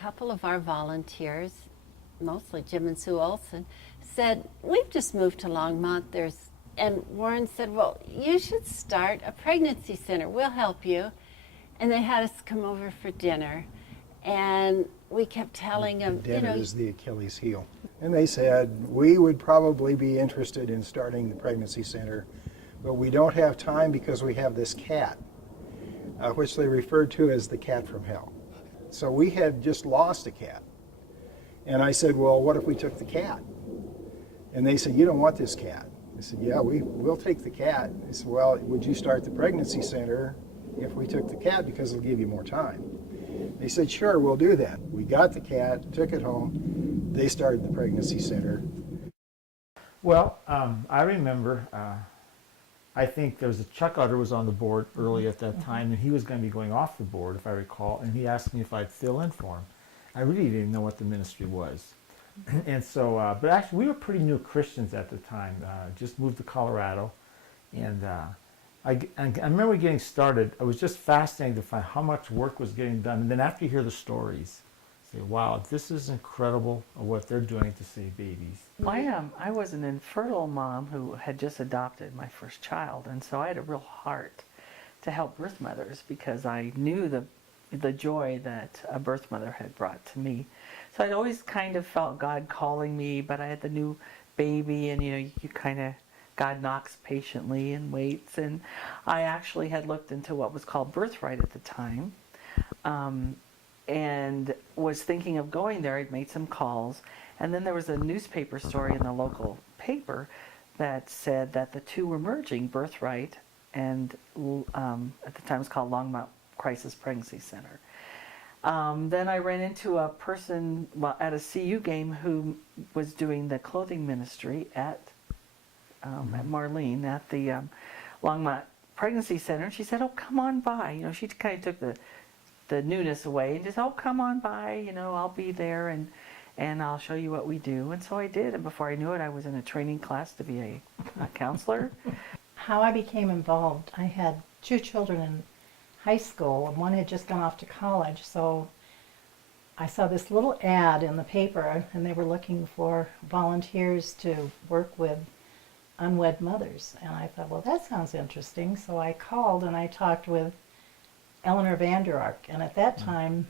couple of our volunteers, mostly Jim and Sue Olson, said, we've just moved to Longmont. And Warren said, well, you should start a pregnancy center. We'll help you. And they had us come over for dinner. And we kept telling them, Dinner is the Achilles heel. And they said, we would probably be interested in starting the pregnancy center, but we don't have time because we have this cat, which they referred to as the cat from hell. So we had just lost a cat. And I said, well, what if we took the cat? And they said, you don't want this cat. I said, yeah, we'll take the cat. They said, well, would you start the pregnancy center if we took the cat because it'll give you more time? They said, sure, we'll do that. We got the cat, took it home. They started the pregnancy center. Well, I remember, I think there was Chuck Utter was on the board early at that time, and he was going to be going off the board, if I recall, and he asked me if I'd fill in for him. I really didn't know what the ministry was. And so, but actually we were pretty new Christians at the time, just moved to Colorado, and I remember getting started. I was just fascinated to find how much work was getting done, and then after you hear the stories, say, wow, this is incredible what they're doing to save babies. I was an infertile mom who had just adopted my first child, and so I had a real heart to help birth mothers because I knew the joy that a birth mother had brought to me. So I'd always kind of felt God calling me, but I had the new baby, and you kind of, God knocks patiently and waits. And I actually had looked into what was called Birthright at the time, and was thinking of going there. I'd made some calls, and then there was a newspaper story in the local paper that said that the two were merging, Birthright and at the time it was called Longmont Crisis Pregnancy Center. Then I ran into a person at a CU game who was doing the clothing ministry at Marlene at the Longmont Pregnancy Center. And she said, oh, come on by. She kind of took the newness away and just, oh, come on by. I'll be there and I'll show you what we do. And so I did. And before I knew it, I was in a training class to be a counselor. How I became involved, I had two children in high school, and one had just gone off to college, so I saw this little ad in the paper, and they were looking for volunteers to work with unwed mothers, and I thought, well, that sounds interesting, so I called and I talked with Eleanor Vander Ark, and at that time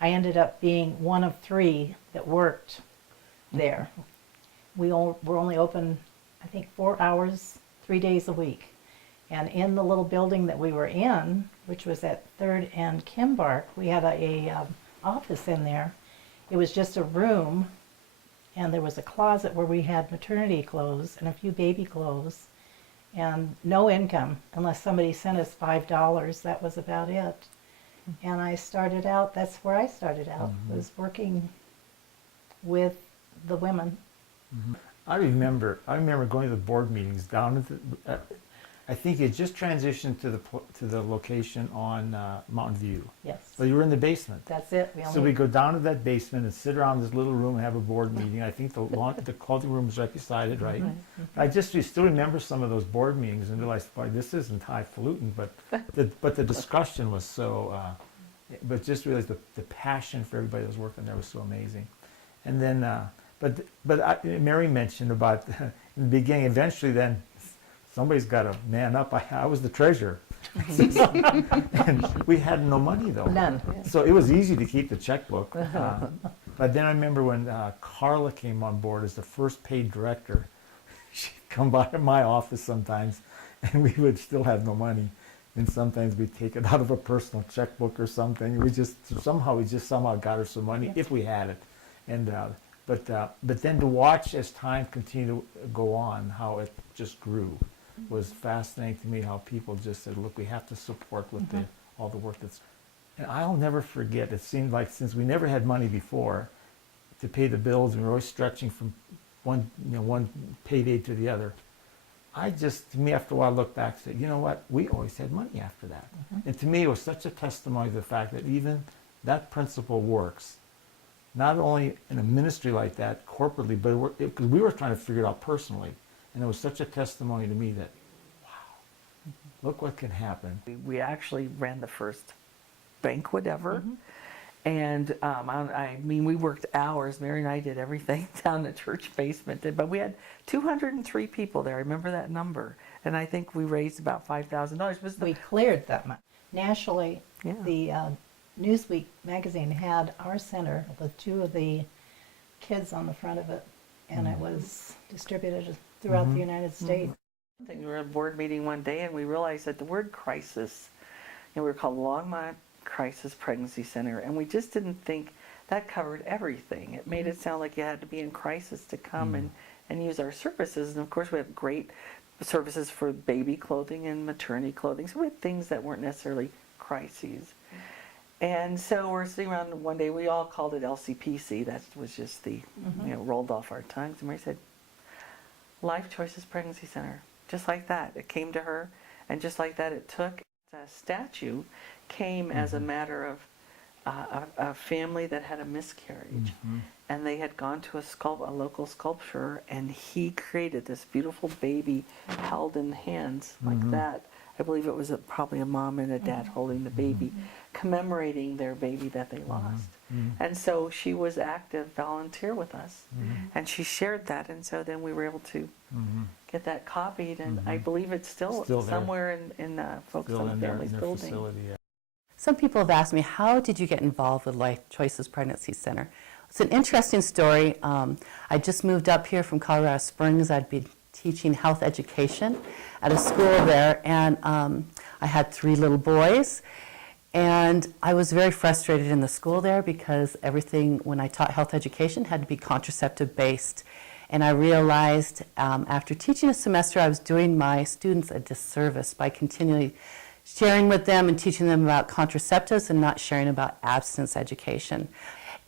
I ended up being one of three that worked there. We were only open, I think, 4 hours, 3 days a week. And in the little building that we were in, which was at 3rd and Kimbark, we had a office in there. It was just a room, and there was a closet where we had maternity clothes and a few baby clothes, and no income unless somebody sent us $5. That was about it. And I started out, that's where I started out, was working with the women. I remember going to the board meetings down at I think it just transitioned to the location on Mountain View. Yes. So you were in the basement. That's it. So we go down to that basement and sit around this little room and have a board meeting. I think the clothing room is right beside it, right? I still remember some of those board meetings and realized, boy, this isn't highfalutin, but the discussion was so. But just realized the passion for everybody that was working there was so amazing. And then, Mary mentioned about in the beginning. Eventually, then. Somebody's got to man up. I was the treasurer. And we had no money, though. None. So it was easy to keep the checkbook. But then I remember when Carla came on board as the first paid director, she'd come by my office sometimes, and we would still have no money. And sometimes we'd take it out of a personal checkbook or something. We just somehow got her some money if we had it. And but then to watch as time continued to go on, how it just grew. Was fascinating to me how people just said, look, we have to support with all the work that's... And I'll never forget, it seemed like since we never had money before to pay the bills, and we were always stretching from one payday to the other, to me after a while I looked back and said, you know what, we always had money after that. And to me it was such a testimony to the fact that even that principle works, not only in a ministry like that corporately, but because we were trying to figure it out personally. And it was such a testimony to me that, wow, look what can happen. We actually ran the first banquet ever, And I mean, we worked hours. Mary and I did everything down the church basement. But we had 203 people there. I remember that number. And I think we raised about $5,000. We cleared that much. Nationally, Yeah. the Newsweek magazine had our center with 2 of the kids on the front of it, and it was distributed throughout the United States. I think we were at a board meeting one day, and we realized that the word crisis, we were called Longmont Crisis Pregnancy Center, and we just didn't think that covered everything. It made it sound like you had to be in crisis to come and use our services. And of course, we have great services for baby clothing and maternity clothing, so we had things that weren't necessarily crises. And so we're sitting around one day, we all called it LCPC. That was just the, rolled off our tongues. And Mary said, Life Choices Pregnancy Center. Just like that. It came to her, and just like that it took. The statue came as a matter of a family that had a miscarriage. And they had gone to a local sculptor, and he created this beautiful baby held in hands like that. I believe it was probably a mom and a dad holding the baby, commemorating their baby that they lost. And so she was active volunteer with us, and she shared that, and so then we were able to get that copied, and I believe it's still there. somewhere in Focus Still on in the their, Families in their building. facility. Yeah. Some people have asked me, how did you get involved with Life Choices Pregnancy Center? It's an interesting story. I just moved up here from Colorado Springs. I'd been teaching health education at a school there, and I had 3 little boys. And I was very frustrated in the school there because everything, when I taught health education, had to be contraceptive based. And I realized after teaching a semester, I was doing my students a disservice by continually sharing with them and teaching them about contraceptives and not sharing about abstinence education.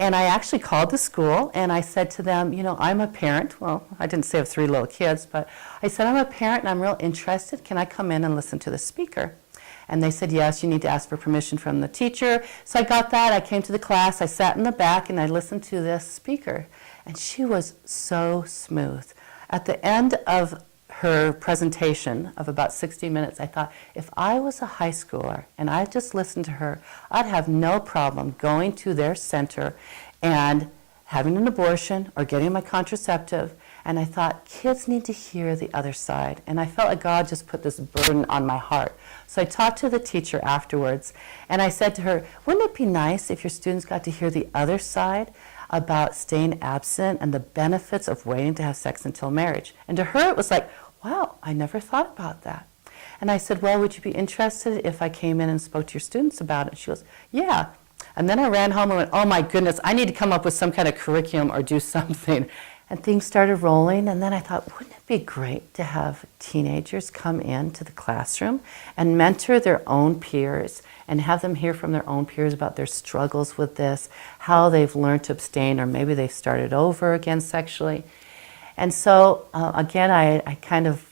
And I actually called the school and I said to them, I'm a parent. Well, I didn't say I have 3 little kids, but I said, I'm a parent and I'm real interested. Can I come in and listen to the speaker? And they said, yes, you need to ask for permission from the teacher. So I got that. I came to the class. I sat in the back and I listened to this speaker. And she was so smooth. At the end of her presentation of about 60 minutes, I thought, if I was a high schooler and I just listened to her, I'd have no problem going to their center and having an abortion or getting my contraceptive. And I thought, kids need to hear the other side. And I felt like God just put this burden on my heart. So I talked to the teacher afterwards, and I said to her, wouldn't it be nice if your students got to hear the other side about staying abstinent and the benefits of waiting to have sex until marriage? And to her, it was like, wow, I never thought about that. And I said, well, would you be interested if I came in and spoke to your students about it? She goes, yeah. And then I ran home and went, oh my goodness, I need to come up with some kind of curriculum or do something. And things started rolling, and then I thought, wouldn't it be great to have teenagers come into the classroom and mentor their own peers and have them hear from their own peers about their struggles with this, how they've learned to abstain, or maybe they've started over again sexually. And so, again, I kind of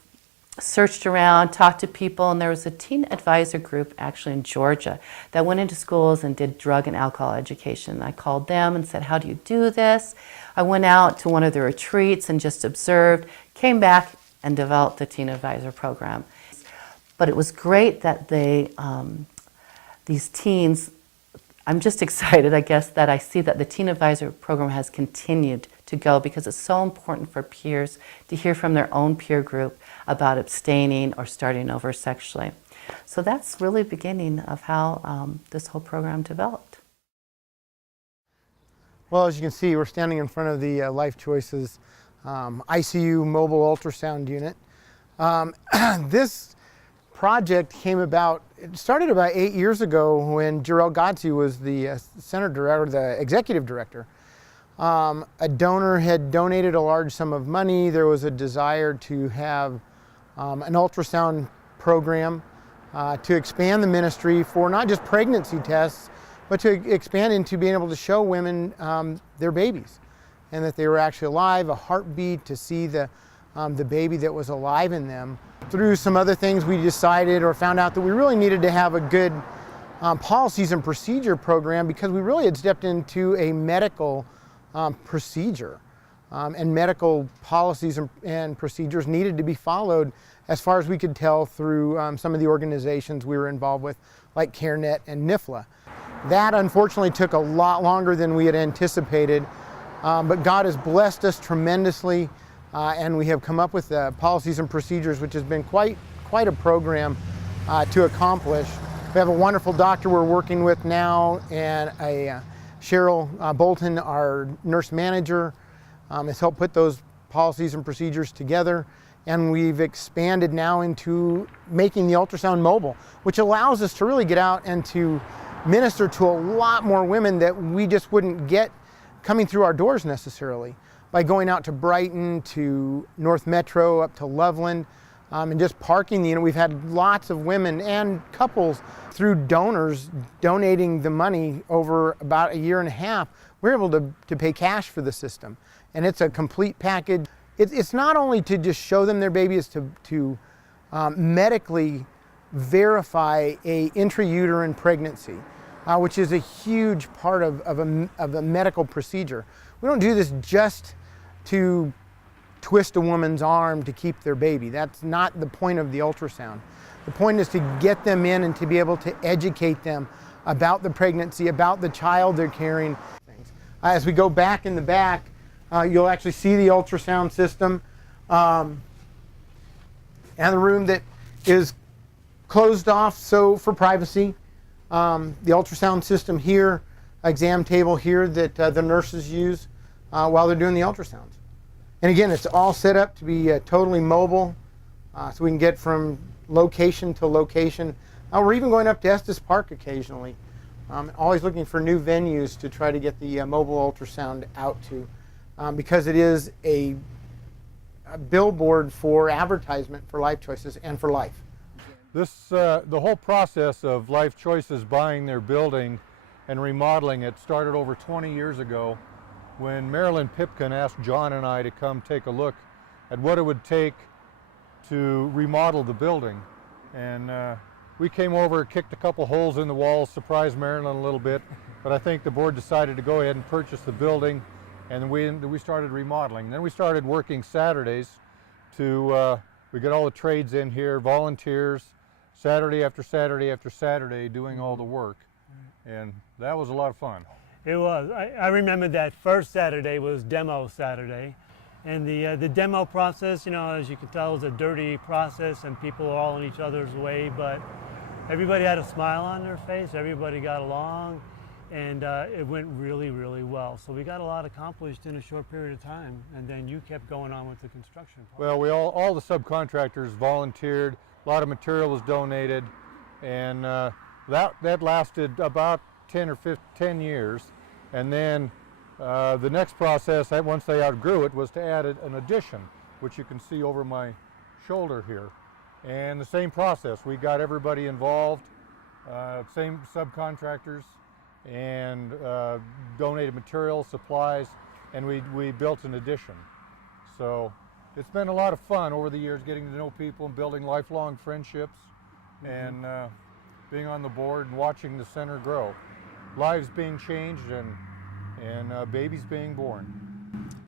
searched around, talked to people, and there was a teen advisor group actually in Georgia that went into schools and did drug and alcohol education. I called them and said, how do you do this? I went out to one of the retreats and just observed, came back and developed the teen advisor program. But it was great that these teens, I'm just excited, I guess, that I see that the teen advisor program has continued to go because it's so important for peers to hear from their own peer group about abstaining or starting over sexually. So that's really the beginning of how this whole program developed. Well, as you can see, we're standing in front of the Life Choices ICU mobile ultrasound unit. This project came about, it started about 8 years ago when Jarrell Godsey was the center director, the executive director. A donor had donated a large sum of money. There was a desire to have an ultrasound program to expand the ministry for not just pregnancy tests, but to expand into being able to show women their babies and that they were actually alive, a heartbeat, to see the baby that was alive in them. Through some other things, we decided or found out that we really needed to have a good policies and procedure program because we really had stepped into a medical procedure. And medical policies and procedures needed to be followed as far as we could tell through some of the organizations we were involved with, like CareNet and NIFLA. That unfortunately took a lot longer than we had anticipated, but God has blessed us tremendously, and we have come up with policies and procedures, which has been quite a program to accomplish. We have a wonderful doctor we're working with now, and Cheryl Bolton, our nurse manager, has helped put those policies and procedures together. And we've expanded now into making the ultrasound mobile, which allows us to really get out and to minister to a lot more women that we just wouldn't get coming through our doors necessarily. By going out to Brighton, to North Metro, up to Loveland, and just parking the unit. We've had lots of women and couples through donors donating the money over about a year and a half. We're able to pay cash for the system. And it's a complete package. It's not only to just show them their baby, it's to medically verify a intrauterine pregnancy, which is a huge part of a medical procedure. We don't do this just to twist a woman's arm to keep their baby. That's not the point of the ultrasound. The point is to get them in and to be able to educate them about the pregnancy, about the child they're carrying. As we go back in the back, you'll actually see the ultrasound system and the room that is closed off so for privacy. The ultrasound system here, exam table here that the nurses use while they're doing the ultrasounds. And again, it's all set up to be totally mobile, so we can get from location to location. We're even going up to Estes Park occasionally. Always looking for new venues to try to get the mobile ultrasound out to, because it is a billboard for advertisement for Life Choices and for life. The whole process of Life Choices buying their building and remodeling it started over 20 years ago when Marilyn Pipkin asked John and I to come take a look at what it would take to remodel the building. And we came over, kicked a couple holes in the walls, surprised Marilyn a little bit, but I think the board decided to go ahead and purchase the building, and we started remodeling. Then we started working Saturdays to, we got all the trades in here, volunteers, Saturday after Saturday after Saturday doing all the work. And that was a lot of fun. It was. I remember that first Saturday was demo Saturday. And the demo process, you know, as you can tell, is a dirty process and people are all in each other's way, but everybody had a smile on their face, everybody got along, and it went really, really well. So we got a lot accomplished in a short period of time, and then you kept going on with the construction part. Well, all the subcontractors volunteered, a lot of material was donated, and that lasted about 10 years. And then the next process, once they outgrew it, was to add an addition, which you can see over my shoulder here. And the same process, we got everybody involved, same subcontractors, and donated material, supplies, and we built an addition. So it's been a lot of fun over the years getting to know people and building lifelong friendships, and being on the board and watching the center grow. Lives being changed and babies being born.